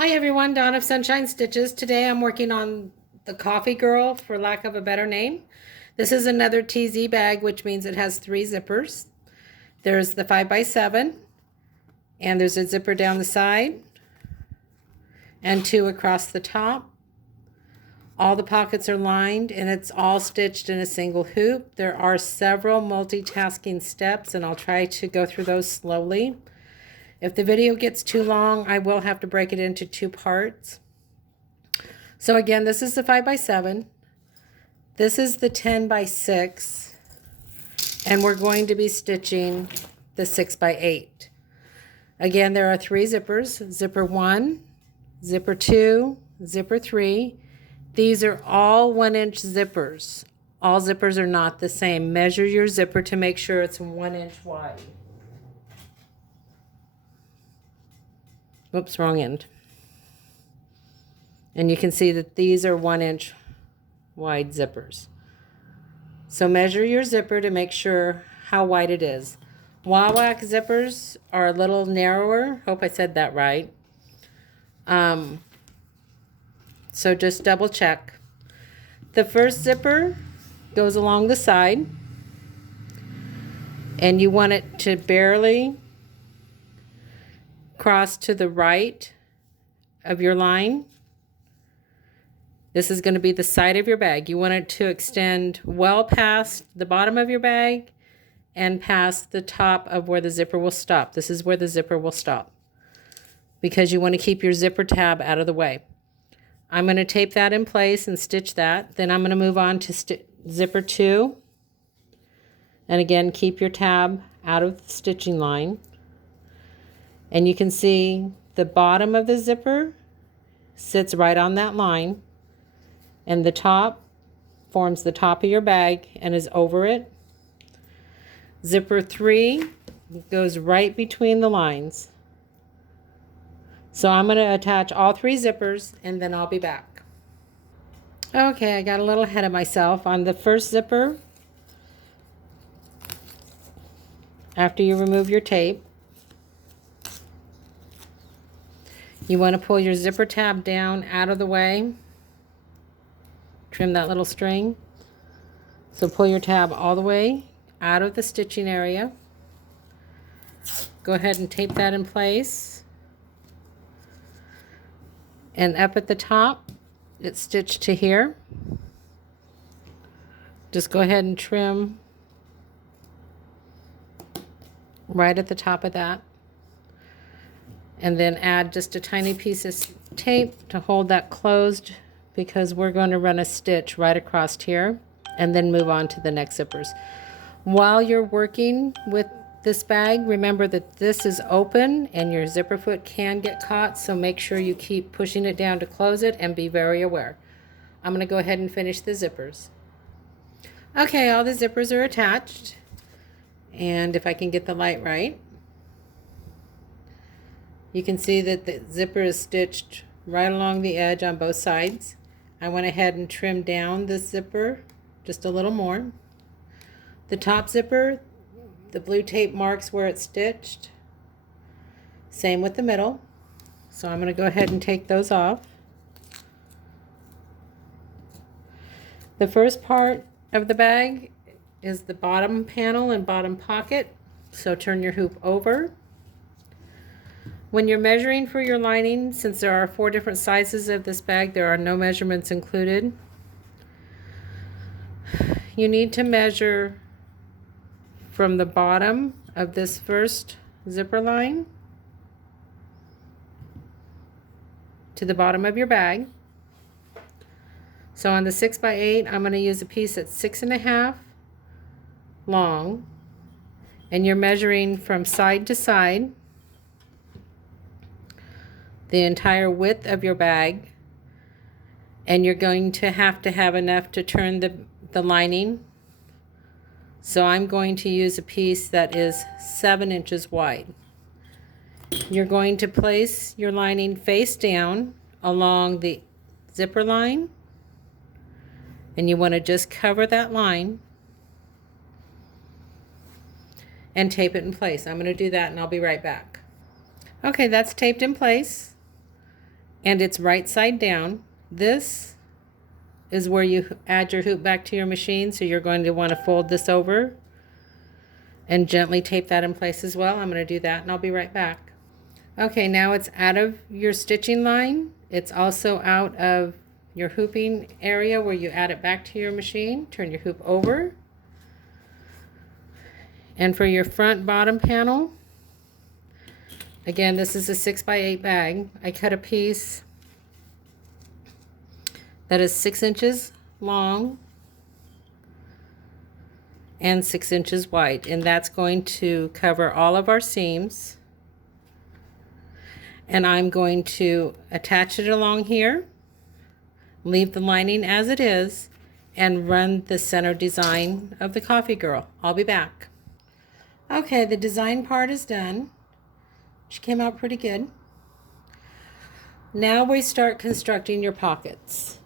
Hi everyone, Dawn of Sunshine Stitches. Today I'm working on the Coffee Girl, for lack of a better name. This is another TZ bag, which means it has 3 zippers. There's the 5x7, and there's a zipper down the side, and 2 across the top. All the pockets are lined, and it's all stitched in a single hoop. There are several multitasking steps, and I'll try to go through those slowly. If the video gets too long, I will have to break it into 2 parts. So again, this is the 5x7. This is the 10x6. And we're going to be stitching the 6x8. Again, there are 3 zippers. Zipper 1, zipper 2, zipper 3. These are all 1-inch zippers. All zippers are not the same. Measure your zipper to make sure it's 1 inch wide. Oops, wrong end. And you can see that these are 1 inch wide zippers. So measure your zipper to make sure how wide it is. Wah-Wach zippers are a little narrower. Hope I said that right. So just double check. The first zipper goes along the side, and you want it to barely cross to the right of your line. This is going to be the side of your bag. You want it to extend well past the bottom of your bag and past the top of where the zipper will stop. This is where the zipper will stop, because you want to keep your zipper tab out of the way. I'm going to tape that in place and stitch that. Then I'm going to move on to zipper 2. And again, keep your tab out of the stitching line. And you can see the bottom of the zipper sits right on that line. And the top forms the top of your bag and is over it. Zipper 3 goes right between the lines. So I'm going to attach all 3 zippers, and then I'll be back. Okay, I got a little ahead of myself. On the first zipper, after you remove your tape, you want to pull your zipper tab down out of the way. Trim that little string. So pull your tab all the way out of the stitching area. Go ahead and tape that in place. And up at the top, it's stitched to here. Just go ahead and trim right at the top of that. And then add just a tiny piece of tape to hold that closed, because we're going to run a stitch right across here and then move on to the next zippers. While you're working with this bag, remember that this is open and your zipper foot can get caught, so make sure you keep pushing it down to close it and be very aware. I'm going to go ahead and finish the zippers. Okay, all the zippers are attached, and if I can get the light right, you can see that the zipper is stitched right along the edge on both sides. I went ahead and trimmed down this zipper just a little more. The top zipper, the blue tape marks where it's stitched. Same with the middle. So I'm going to go ahead and take those off. The first part of the bag is the bottom panel and bottom pocket. So turn your hoop over. When you're measuring for your lining, since there are 4 different sizes of this bag, there are no measurements included. You need to measure from the bottom of this first zipper line to the bottom of your bag. So on the 6x8, I'm going to use a piece that's 6.5 long, and you're measuring from side to side the entire width of your bag, and you're going to have enough to turn the lining. So I'm going to use a piece that is 7 inches wide. You're going to place your lining face down along the zipper line, and you want to just cover that line and tape it in place. I'm going to do that, and I'll be right back. Okay, that's taped in place. and it's right side down. This is where you add your hoop back to your machine, so you're going to want to fold this over and gently tape that in place as well. I'm going to do that and I'll be right back. Okay, now it's out of your stitching line. It's also out of your hooping area where you add it back to your machine. Turn your hoop over. And for your front bottom panel, again, this is a 6x8 bag. I cut a piece that is 6 inches long and 6 inches wide, and that's going to cover all of our seams. And I'm going to attach it along here, leave the lining as it is, and run the center design of the coffee girl. I'll be back. Okay, the design part is done. She came out pretty good. Now we start constructing your pockets.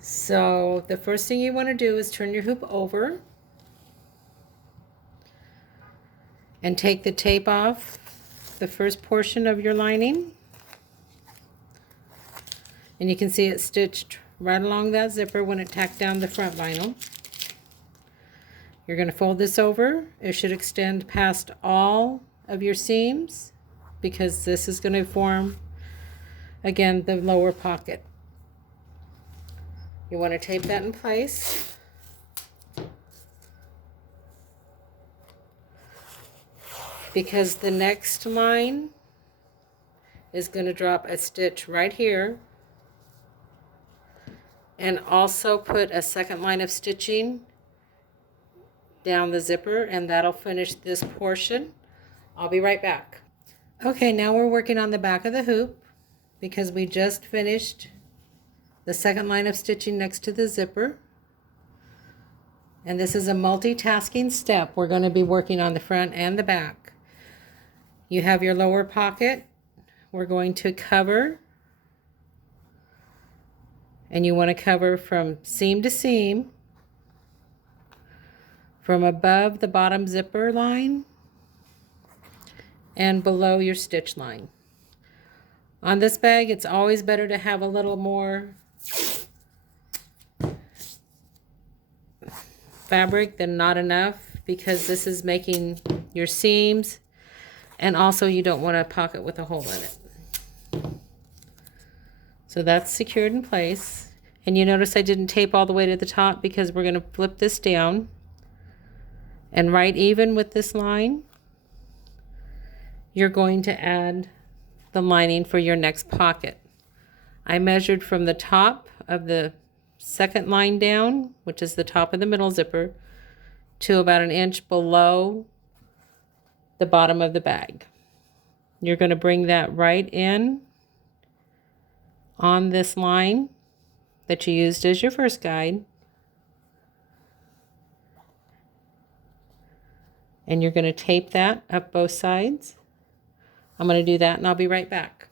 So the first thing you want to do is turn your hoop over and take the tape off the first portion of your lining. And you can see it stitched right along that zipper when it tacked down the front vinyl. You're going to fold this over. It should extend past all of your seams because this is going to form, again, the lower pocket. You want to tape that in place. Because the next line is going to drop a stitch right here, and also put a second line of stitching down the zipper, and that'll finish this portion. I'll be right back. Okay, now we're working on the back of the hoop because we just finished the second line of stitching next to the zipper. And this is a multitasking step. We're going to be working on the front and the back. You have your lower pocket. We're going to cover, and you want to cover from seam to seam, from above the bottom zipper line and below your stitch line. On this bag, it's always better to have a little more fabric than not enough, because this is making your seams, and also you don't want a pocket with a hole in it. So that's secured in place. And you notice I didn't tape all the way to the top because we're going to flip this down and right even with this line, you're going to add the lining for your next pocket. I measured from the top of the second line down, which is the top of the middle zipper, to about 1 inch below the bottom of the bag. You're going to bring that right in on this line that you used as your first guide, and you're going to tape that up both sides. I'm going to do that and I'll be right back.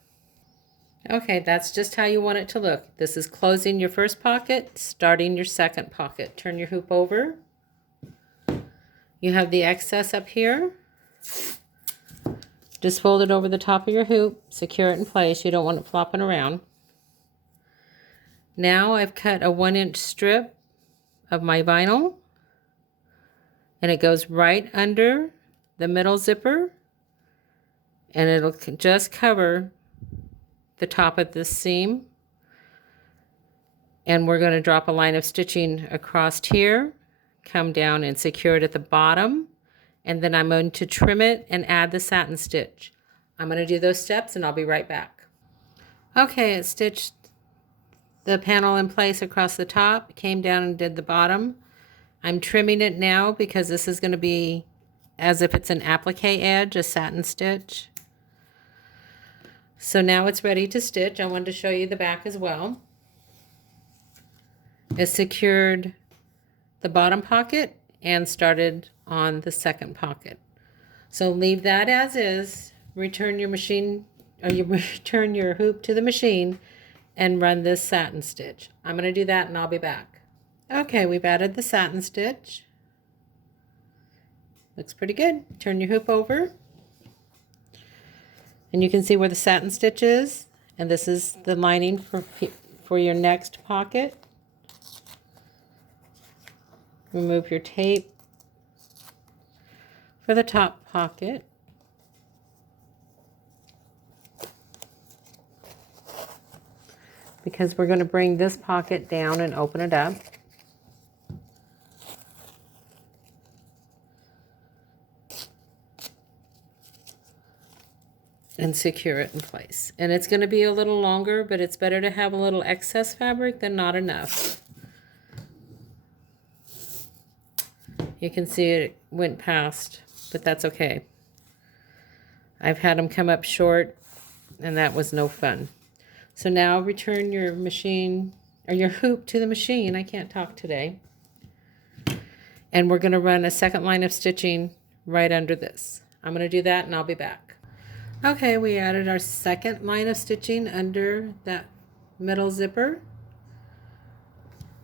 Okay, that's just how you want it to look. This is closing your first pocket, starting your second pocket. Turn your hoop over. You have the excess up here. Just fold it over the top of your hoop, secure it in place. You don't want it flopping around. Now I've cut a 1-inch strip of my vinyl, and it goes right under the middle zipper, and it'll just cover the top of this seam. And we're going to drop a line of stitching across here, come down and secure it at the bottom, and then I'm going to trim it and add the satin stitch. I'm going to do those steps and I'll be right back. Okay, it stitched the panel in place across the top, came down and did the bottom. I'm trimming it now because this is going to be as if it's an applique edge, a satin stitch. So now it's ready to stitch. I wanted to show you the back as well. It secured the bottom pocket and started on the second pocket. So leave that as is, return your machine, or you return your hoop to the machine and run this satin stitch. I'm going to do that and I'll be back. Okay, we've added the satin stitch. Looks pretty good. Turn your hoop over, and you can see where the satin stitch is. And this is the lining for your next pocket. Remove your tape for the top pocket. Because we're going to bring this pocket down and open it up. And secure it in place. And it's going to be a little longer, but it's better to have a little excess fabric than not enough. You can see it went past, but that's okay. I've had them come up short, and that was no fun. So now return your machine, or your hoop, to the machine. I can't talk today. And we're going to run a second line of stitching right under this. I'm going to do that, and I'll be back. Okay, we added our second line of stitching under that middle zipper.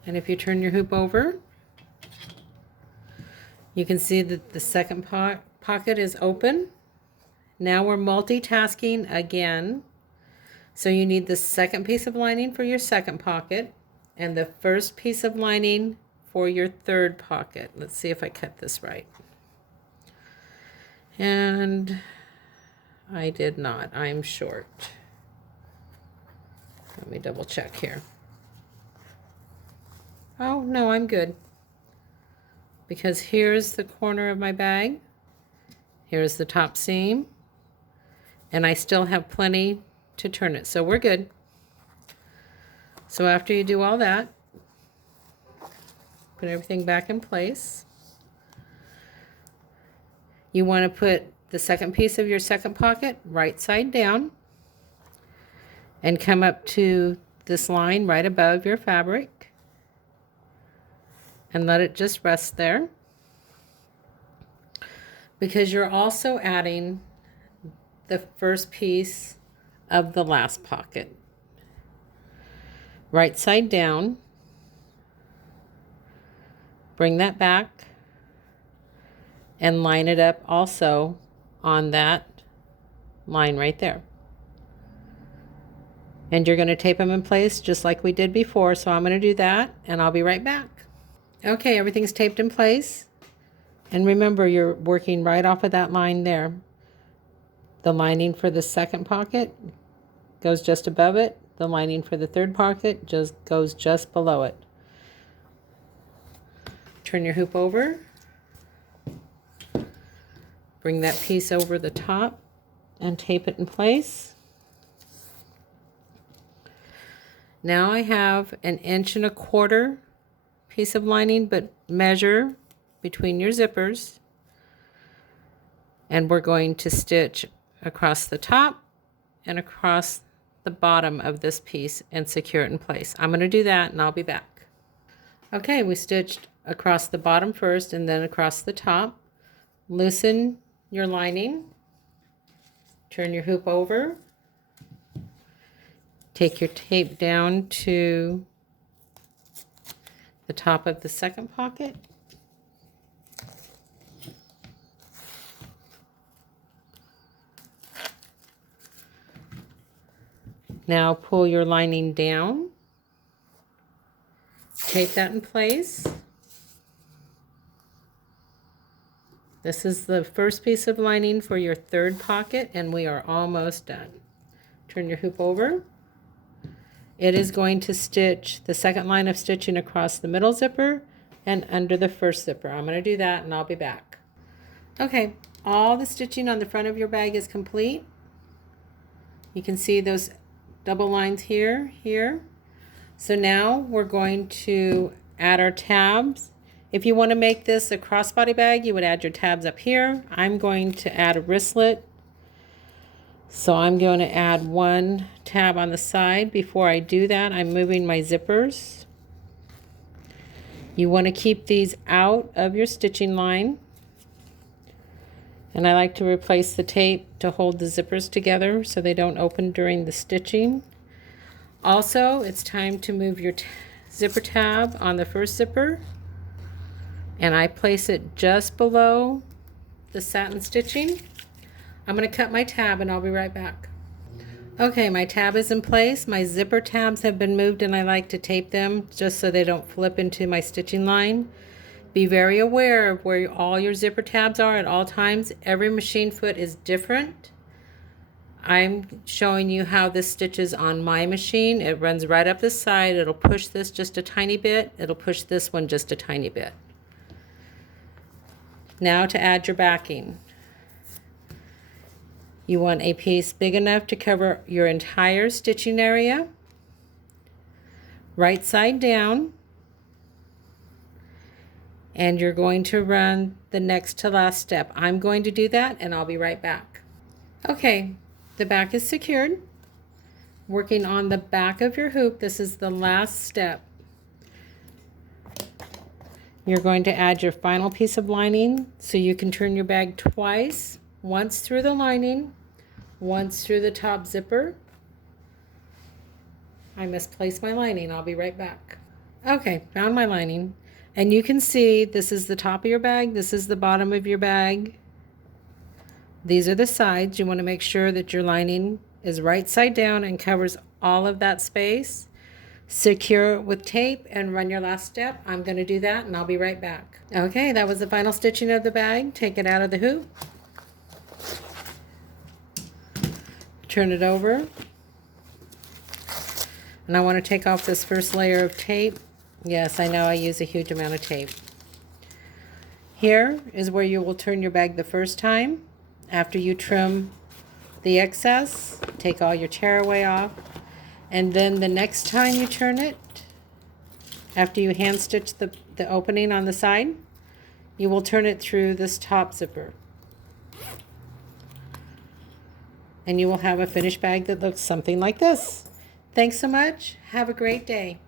And if you turn your hoop over, you can see that the second pocket is open. Now we're multitasking again. So you need the second piece of lining for your second pocket and the first piece of lining for your third pocket. Let's see if I cut this right. And I did not. I'm short. Let me double check here. Oh, no, I'm good. Because here's the corner of my bag. Here's the top seam. And I still have plenty to turn it. So we're good. So after you do all that, put everything back in place. You want to put the second piece of your second pocket right side down and come up to this line right above your fabric and let it just rest there, because you're also adding the first piece of the last pocket. Right side down, bring that back and line it up also on that line right there. And you're going to tape them in place just like we did before. So I'm going to do that and I'll be right back. Okay, everything's taped in place. And remember, you're working right off of that line there. The lining for the second pocket goes just above it. The lining for the third pocket just goes just below it. Turn your hoop over. Bring that piece over the top and tape it in place. Now I have 1.25 inch piece of lining, but measure between your zippers. And we're going to stitch across the top and across the bottom of this piece and secure it in place. I'm going to do that and I'll be back. Okay, we stitched across the bottom first and then across the top. Loosen your lining, turn your hoop over, take your tape down to the top of the second pocket. Now pull your lining down, tape that in place. This is the first piece of lining for your third pocket, and we are almost done. Turn your hoop over. It is going to stitch the second line of stitching across the middle zipper and under the first zipper. I'm going to do that and I'll be back. Okay, all the stitching on the front of your bag is complete. You can see those double lines here. So now we're going to add our tabs. If you want to make this a crossbody bag, you would add your tabs up here. I'm going to add a wristlet. So I'm going to add one tab on the side. Before I do that, I'm moving my zippers. You want to keep these out of your stitching line. And I like to replace the tape to hold the zippers together so they don't open during the stitching. Also, it's time to move your zipper tab on the first zipper. And I place it just below the satin stitching. I'm going to cut my tab and I'll be right back. Okay, my tab is in place. My zipper tabs have been moved and I like to tape them just so they don't flip into my stitching line. Be very aware of where all your zipper tabs are at all times. Every machine foot is different. I'm showing you how this stitches on my machine. It runs right up the side. It'll push this just a tiny bit. It'll push this one just a tiny bit. Now to add your backing. You want a piece big enough to cover your entire stitching area. Right side down. And you're going to run the next to last step. I'm going to do that and I'll be right back. Okay, the back is secured. Working on the back of your hoop, this is the last step. You're going to add your final piece of lining so you can turn your bag twice, once through the lining, once through the top zipper. I misplaced my lining. I'll be right back. Okay, found my lining. And you can see this is the top of your bag. This is the bottom of your bag. These are the sides. You want to make sure that your lining is right side down and covers all of that space. Secure it with tape and run your last step. I'm going to do that and I'll be right back. Okay, that was the final stitching of the bag. Take it out of the hoop. Turn it over. And I want to take off this first layer of tape. Yes, I know I use a huge amount of tape. Here is where you will turn your bag the first time. After you trim the excess, take all your tearaway off. And then the next time you turn it, after you hand stitch the opening on the side, you will turn it through this top zipper. And you will have a finished bag that looks something like this. Thanks so much. Have a great day.